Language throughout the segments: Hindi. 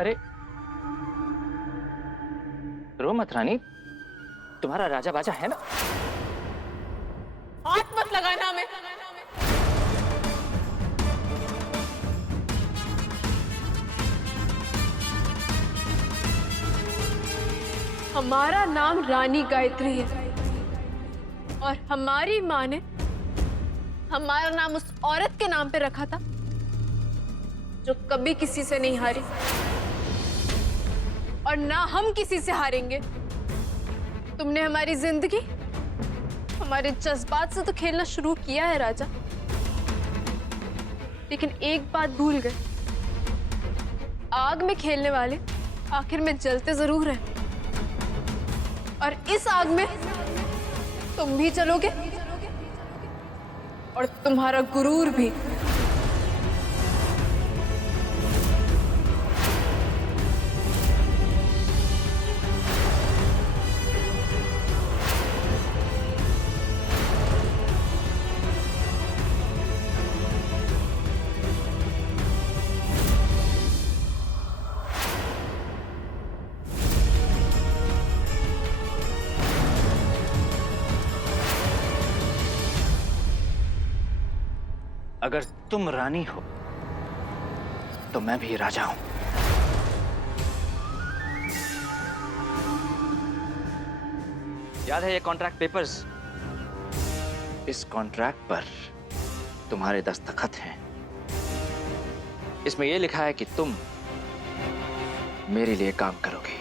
अरे रो मत रानी, तुम्हारा राजा बाजा है ना। हाथ मत लगाना हमें। हमारा नाम रानी गायत्री है और हमारी माँ ने हमारा नाम उस औरत के नाम पे रखा था जो कभी किसी से नहीं हारी, और ना हम किसी से हारेंगे। तुमने हमारी जिंदगी, हमारे जज्बात से तो खेलना शुरू किया है राजा, लेकिन एक बात भूल गए, आग में खेलने वाले आखिर में जलते जरूर हैं, और इस आग में तुम भी चलोगे और तुम्हारा गुरूर भी। अगर तुम रानी हो तो मैं भी राजा हूं। याद है ये कॉन्ट्रैक्ट पेपर्स? इस कॉन्ट्रैक्ट पर तुम्हारे दस्तखत हैं। इसमें यह लिखा है कि तुम मेरे लिए काम करोगे।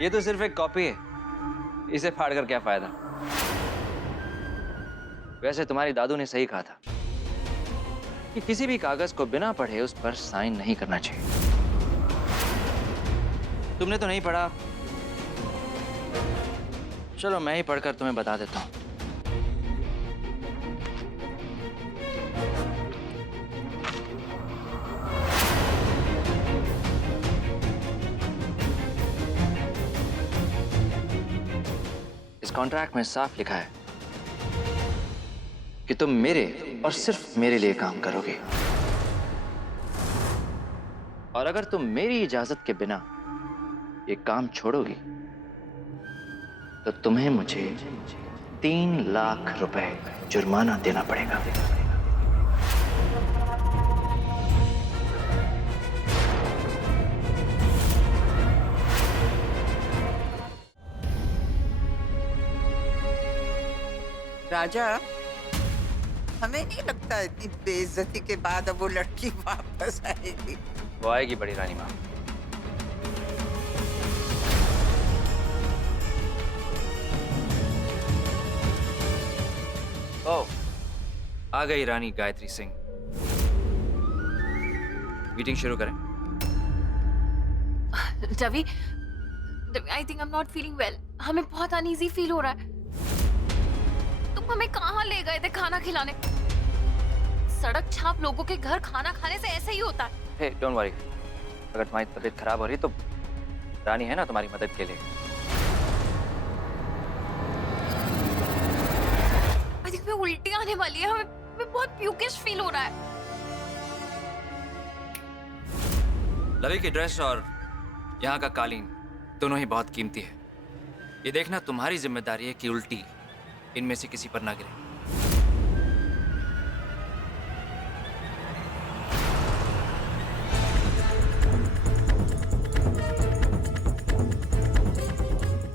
ये तो सिर्फ एक कॉपी है, इसे फाड़कर क्या फायदा। वैसे तुम्हारी दादू ने सही कहा था कि किसी भी कागज को बिना पढ़े उस पर साइन नहीं करना चाहिए। तुमने तो नहीं पढ़ा, चलो मैं ही पढ़कर तुम्हें बता देता हूं। इस कॉन्ट्रैक्ट में साफ लिखा है कि तुम मेरे और सिर्फ मेरे लिए काम करोगे, और अगर तुम मेरी इजाजत के बिना ये काम छोड़ोगी तो तुम्हें मुझे 3 लाख रुपए जुर्माना देना पड़ेगा। राजा, हमें नहीं लगता इतनी बेइज्जती के बाद अब वो लड़की वापस आएगी। वो आएगी बड़ी रानी माँ। ओ, आ गई रानी गायत्री सिंह। मीटिंग शुरू करें। Ravi, I think I am not feeling well. हमें बहुत अनईजी फील हो रहा है। तुम हमें कहाँ ले गए थे खाना खिलाने? सड़क छाप लोगों के घर खाना खाने से ऐसे ही होता है। हे, डोंट वरी। अगर तुम्हारी तबीयत खराब हो रही तो रानी है ना तुम्हारी मदद के लिए। आई थिंक मैं उल्टी आने वाली है। हमें बहुत प्यूकिश फील हो रहा है। लवी की ड्रेस और यहाँ का कालीन दोनों ही बहुत कीमती है। ये देखना तुम्हारी जिम्मेदारी है कि उल्टी इनमें से किसी पर ना गिरे।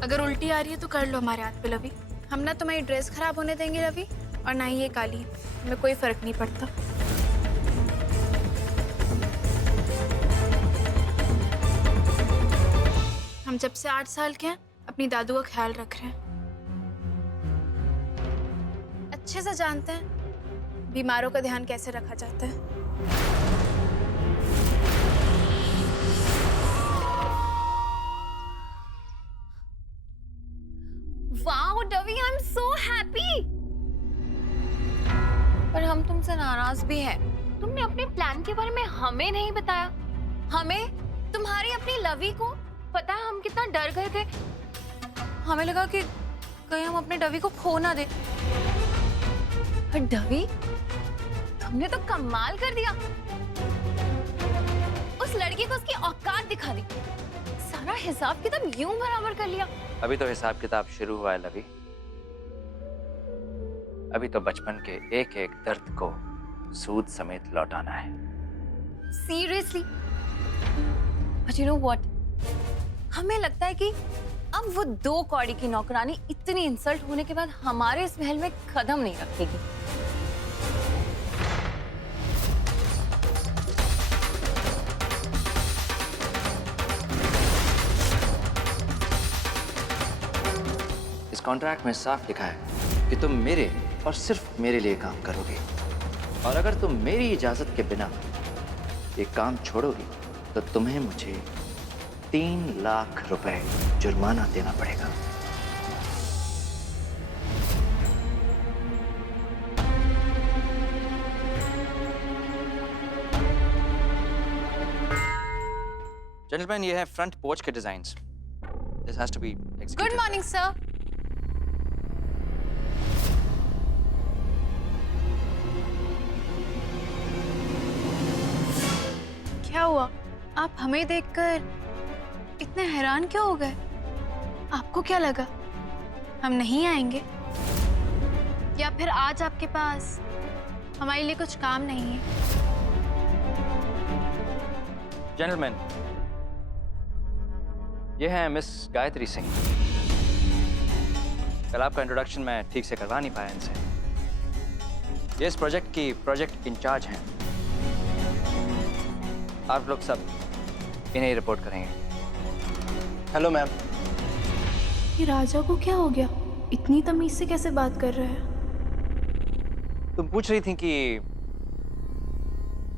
अगर उल्टी आ रही है तो कर लो हमारे हाथ पे रवि। हम ना तुम्हारी ड्रेस खराब होने देंगे रवि, और ना ही ये काली। हमें कोई फर्क नहीं पड़ता। हम जब से 8 साल के हैं अपनी दादू का ख्याल रख रहे हैं। अच्छे से जानते हैं बीमारों का ध्यान कैसे रखा जाता है। Wow dovey, I am so happy. पर हम तुमसे नाराज भी हैं। तुमने अपने प्लान के बारे में हमें नहीं बताया। हमें तुम्हारी अपनी लवी को पता है हम कितना डर गए थे। हमें लगा कि कहीं हम अपने डवी को खो ना दे। पर डवी, तुमने तो कमाल कर दिया। उस लड़की को उसकी औकात दिखा दी। सारा हिसाब किताब यूं बराबर कर लिया। अभी तो हिसाब किताब शुरू हुआ है लवी। अभी तो बचपन के एक एक दर्द को सूद समेत लौटाना है। Seriously? But you know what, हमें लगता है कि अब वो 2 कौड़ी की नौकरानी इतनी इंसल्ट होने के बाद हमारे इस महल में कदम नहीं रखेगी। इस कॉन्ट्रैक्ट में साफ लिखा है कि तुम मेरे और सिर्फ मेरे लिए काम करोगे, और अगर तुम मेरी इजाजत के बिना ये काम छोड़ोगी तो तुम्हें मुझे 3 लाख रुपए जुर्माना देना पड़ेगा। जेंटलमैन, ये है फ्रंट पोर्च के designs. This has to be executed. Good morning sir. क्या हुआ? आप हमें देखकर इतने हैरान क्यों हो गए? आपको क्या लगा हम नहीं आएंगे, या फिर आज आपके पास हमारे लिए कुछ काम नहीं है? जेंटलमैन, ये है मिस गायत्री सिंह। कल आपका इंट्रोडक्शन मैं ठीक से करवा नहीं पाया इनसे। ये इस प्रोजेक्ट की प्रोजेक्ट इंचार्ज हैं। आप लोग सब इन्हें ही रिपोर्ट करेंगे। Hello ma'am. ये राजा को क्या हो गया? इतनी तमीज से कैसे बात कर रहा है? तुम पूछ रही थी कि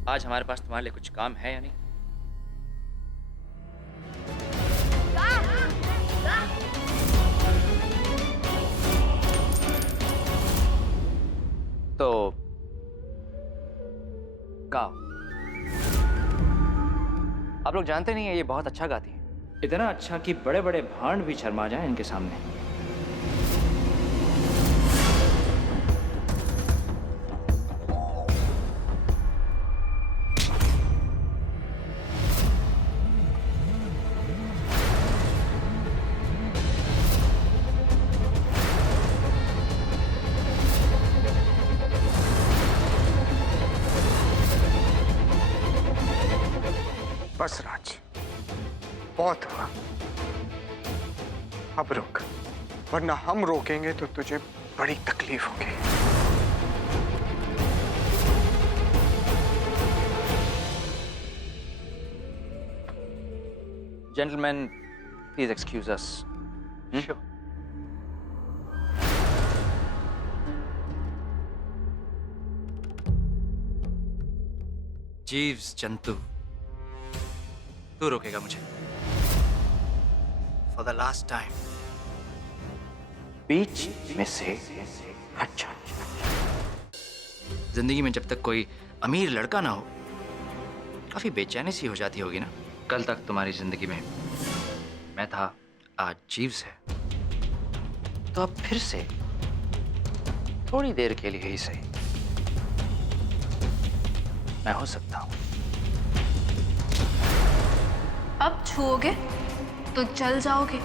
आज हमारे पास तुम्हारे लिए कुछ काम है या नहीं? तो गाओ। आप लोग जानते नहीं है ये बहुत अच्छा गाती है, इतना अच्छा कि बड़े बड़े भांड भी शर्मा जाएं इनके सामने। बस राज, बहुत हुआ। अब रुक, वरना हम रोकेंगे तो तुझे बड़ी तकलीफ होगी। Gentleman, please excuse us. जीव्स जंतु, तू रोकेगा मुझे फॉर द लास्ट टाइम। बीच में से हट जा। जिंदगी में जब तक कोई अमीर लड़का ना हो, काफी बेचैनी सी हो जाती होगी ना। कल तक तुम्हारी जिंदगी में मैं था, आज जीव्स है। तो अब फिर से थोड़ी देर के लिए ही सही मैं हो सकता हूं। अब छूओगे तो जल जाओगे।